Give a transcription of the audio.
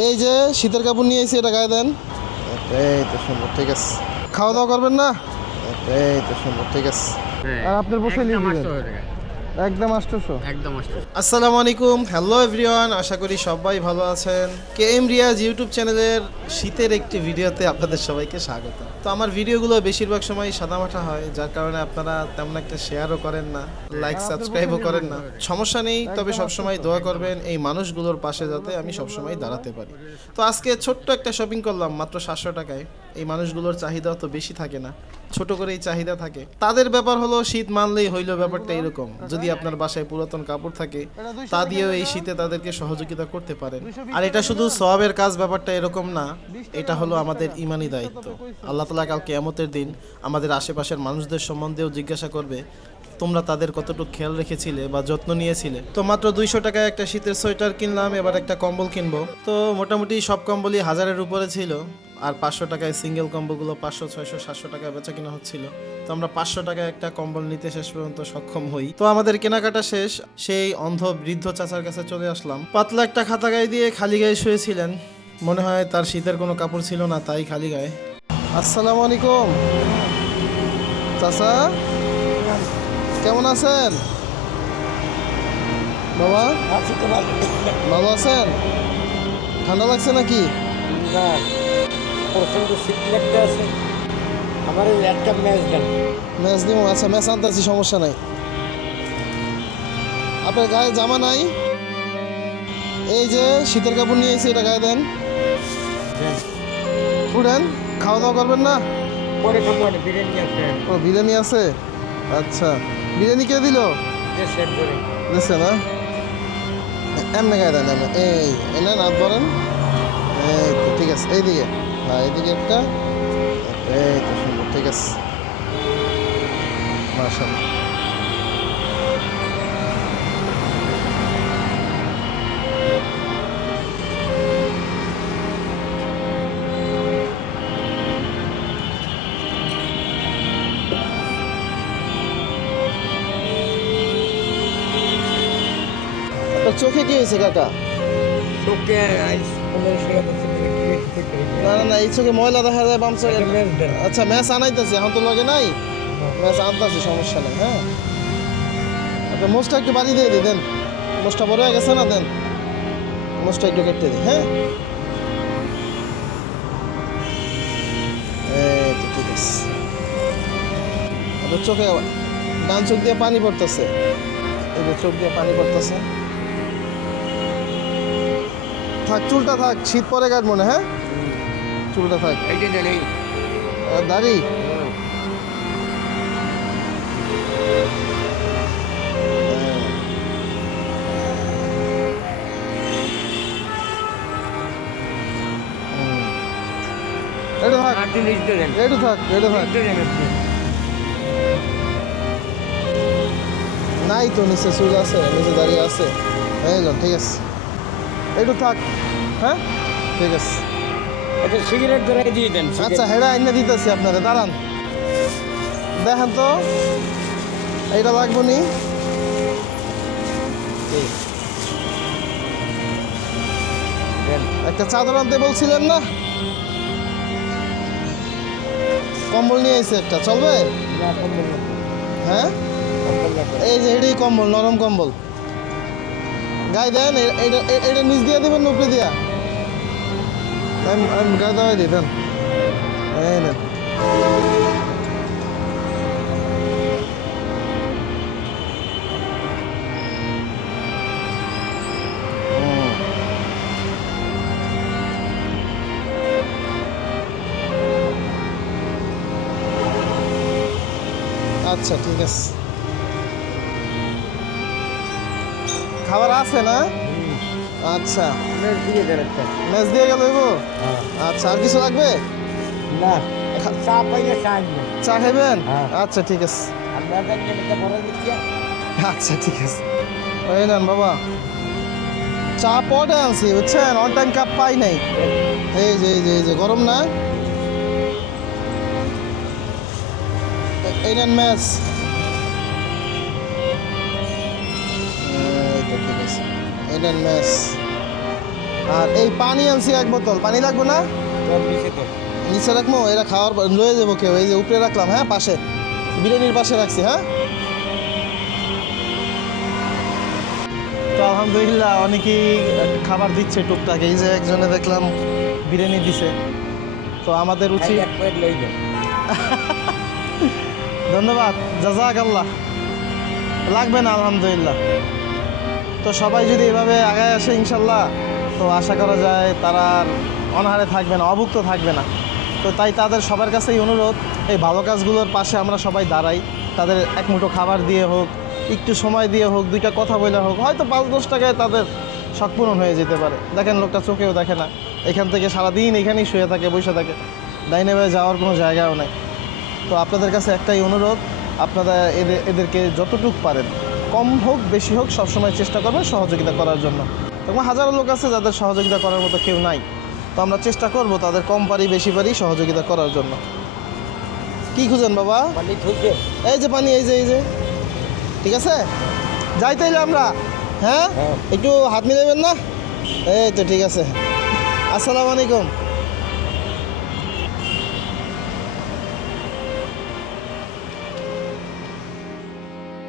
এই যে শীতের কাপড় নিয়ে এসে এটা গায়ে দেন। এই তো সুন্দর, ঠিক আছে। খাওয়া দাওয়া করবেন না? এই তো সুন্দর, ঠিক আছে। আর আপনার বসে নিয়ে দিবেন একদম 800। একদম 800। আসসালামু আলাইকুম, হ্যালো এভরিওয়ান, আশা করি সবাই ভালো আছেন। কে এম রিয়াজ ইউটিউব চ্যানেলের শীতের একটি ভিডিওতে আপনাদের সবাইকে স্বাগত। তো আমার ভিডিওগুলো বেশিরভাগ সময় সাদামাটা হয়, যার কারণে আপনারা তেমন একটা শেয়ারও করেন না, লাইক সাবস্ক্রাইবও করেন না। সমস্যা নেই, তবে সবসময় দোয়া করবেন এই মানুষগুলোর পাশে যাতে আমি সবসময় দাঁড়াতে পারি। তো আজকে ছোট্ট একটা শপিং করলাম মাত্র 700 টাকায়। এই মানুষগুলোর চাহিদা তো বেশি থাকে না, ছোট করেই চাহিদা থাকে। তাদের ব্যাপার হলো শীত মানলেই হইল, ব্যাপারটা এরকম। যদি আপনার বাসায় পুরাতন কাপড় থাকে তা দিয়েও এই শীতে তাদেরকে সহযোগিতা করতে পারেন। আর এটা শুধু সওয়াবের কাজ, ব্যাপারটা এরকম না, এটা হলো আমাদের ইমানি দায়িত্ব। আল্লাহ তাআলা কাল কিয়ামতের দিন আমাদের আশেপাশের মানুষদের সম্বন্ধেও জিজ্ঞাসা করবে, তোমরা তাদের কতটুকু খেয়াল রেখেছিলে বা যত্ন নিয়েছিলে। তো মাত্র 200 টাকায় একটা শীতের সোয়েটার কিনলাম, এবার একটা কম্বল কিনবো। তো মোটামুটি সব কম্বলই 1000-এর উপরে ছিল। আর 500 টাকায় সিঙ্গেল কম্বলগুলো 500, 600, 700 টাকায় বেচা কিনা হচ্ছিল। তো আমরা 500 টাকায় একটা কম্বল নিতে শেষ পর্যন্ত সক্ষম হই। তো আমাদের কেনাকাটা শেষ, সেই অন্ধ বৃদ্ধ চাচার কাছে চলে আসলাম। পাতলা একটা খাতা গায়ে দিয়ে খালি গায়ে শুয়েছিলেন, মনে হয় তার শীতের কোনো কাপড় ছিল না, তাই খালি গায়ে। আসসালামু আলাইকুম চাচা, কেমন আছেন বাবা? ভালো আছেন? ঠান্ডা লাগছে নাকি? না, প্রচন্ড শীত লাগতে আছে। আমার এই একটা ম্যাচ দেন। ম্যাচ দিব? আচ্ছা, ম্যাচ আনতেছি, সমস্যা নাই। আপনার গায়ে জামা নাই? এই যে শীতের কাপড় নিয়ে এসে এটা গায়ে দেন। উঠেন, খাওয়া দাওয়া করবেন না? পরে খাবো, বিরিয়ানি আছে। ও, বিরিয়ানি আছে? আচ্ছা, বিরিয়ানি কে দিল? যে সেট করে দিচ্ছে না? এমনি গায়ে দেন, এমনি। এই এনে হাত ধরেন। এই তো ঠিক আছে, এইদিকে। হ্যাঁ, এইদিকে একটা। এই তো সুন্দর, ঠিক আছে। মাশাআল্লাহ। আপনার চোখে কি হয়েছে কাকা? চোখে আইস 15-16 বছর ধরে ক্রিকেট করতে না না না, এই চোখে ময়লা দেখা যায় বাম চোখে। ম্যাচ দেন। আচ্ছা, ম্যাচ আনাইতেছে, এখন তো লাগে নাই। ম্যাচ আনতেছি, সমস্যা নেই। হ্যাঁ, আপনার মোষটা একটু বাড়ি দিয়ে দিই, দেন। মোষটা বড় হয়ে গেছে না, দেন। মোষটা একটু কেটে দিই। হ্যাঁ, এই তো ঠিক আছে। আপনার চোখে ডান চোখ দিয়ে পানি পড়তেছে, এই যে চোখ দিয়ে পানি পড়তেছে। থাক, চুলটা থাক, শীত পরে কাটবো না। হ্যাঁ, চুলটা থাক। এইটা দেন। এই আর দাড়ি? এটা থাক, আর জিনিস দেন। এটা থাক, এটা থাক। দেন আপনি। নাই তো, নিচে চুল আছে, নিচে দাঁড়িয়ে আছে। এই লোন, ঠিক আছে, একটু থাক। হ্যাঁ, ঠিক আছে। একটা সিগারেট ধরে দিয়ে দেন। আচ্ছা, হেডা এনে দিতেছি আপনারে, দাঁড়ান। দেখেন তো, এইটা লাগবো নি? দেন। একটা চাদর আনতে বলছিলেন না? কম্বল নিয়ে এসে একটা, চলবে? না, কম্বল না। হ্যাঁ, কম্বল না। এই যে এটাই কম্বল, নরম কম্বল। গায়ে দেন, এটা নিচ দিয়ে দেবেন, উপরে দিয়া। আমি গায়ে দেওয়াই দিই, দেন। এই নেন। আচ্ছা, ঠিক আছে। খাবার আছে না? আচ্ছা, ম্যাচ দিয়ে দেন একটা। ম্যাচ দিয়ে গেল হইব? হ্যাঁ। আচ্ছা, আর কিছু লাগবে? না, চা পাইলে চা আনবেন। চা খাইবেন? হ্যাঁ। আচ্ছা, ঠিক আছে। আর ম্যাচ আনবেন একটা বড় দিচ্ছি। আচ্ছা, ঠিক আছে। এই নেন বাবা, চা পটে আনছি, বুঝছেন? অন টাইম কাপ পাই নাই। এই যে, এই যে, এই যে, গরম না? এই নেন ম্যাচ। এই তো ঠিক আছে, এই নেন ম্যাচ। আর এই পানি আনছি এক বোতল, পানি লাগবে না? তোর নিচে তো নিচে রাখবো, এরা খাওয়ার লয়ে যাবো কেউ, এই যে উপরে রাখলাম, হ্যাঁ পাশে বিরিয়ানির পাশে রাখছি। হ্যাঁ, তো আলহামদুলিল্লাহ অনেকেই খাবার দিচ্ছে টুকটাক। এই যে একজনে দেখলাম বিরিয়ানি দিছে, তো আমাদের উচিত। এক প্লেট লই যাও। ধন্যবাদ, জাযাকাল্লাহ। লাগবে না আলহামদুলিল্লাহ। তো সবাই যদি এভাবে আগায় আসে ইনশাল্লাহ, তো আশা করা যায় তারা আর অনাহারে থাকবে না, অভুক্ত থাকবে না। তো তাই তাদের সবার কাছেই অনুরোধ, এই ভালো কাজগুলোর পাশে আমরা সবাই দাঁড়াই। তাদের এক মুঠো খাবার দিয়ে হোক, একটু সময় দিয়ে হোক, দুইটা কথা বলে হোক, হয়তো 5-10 টাকায় তাদের শখ পূরণ হয়ে যেতে পারে। দেখেন লোকটা চোখেও দেখে না, এখান থেকে সারাদিন এখানেই শুয়ে থাকে, বসে থাকে, ডাইনে বায়ে যাওয়ার কোনো জায়গাও নেই। তো আপনাদের কাছে একটাই অনুরোধ, আপনারা এদেরকে যতটুকু পারেন, কম হোক বেশি হোক, সবসময় চেষ্টা করবেন সহযোগিতা করার জন্য। তখন হাজারো লোক আছে যাদের সহযোগিতা করার মতো কেউ নাই, তো আমরা চেষ্টা করব তাদের কম পারি বেশি পারি সহযোগিতা করার জন্য। কি খুঁজেন বাবা? পানি খুঁজছে। এই যে পানি, এই যে ঠিক আছে, যাই তাইলে আমরা। হ্যাঁ, হ্যাঁ। একটু হাত মিলাবেন না? এই তো ঠিক আছে। আসসালামু আলাইকুম।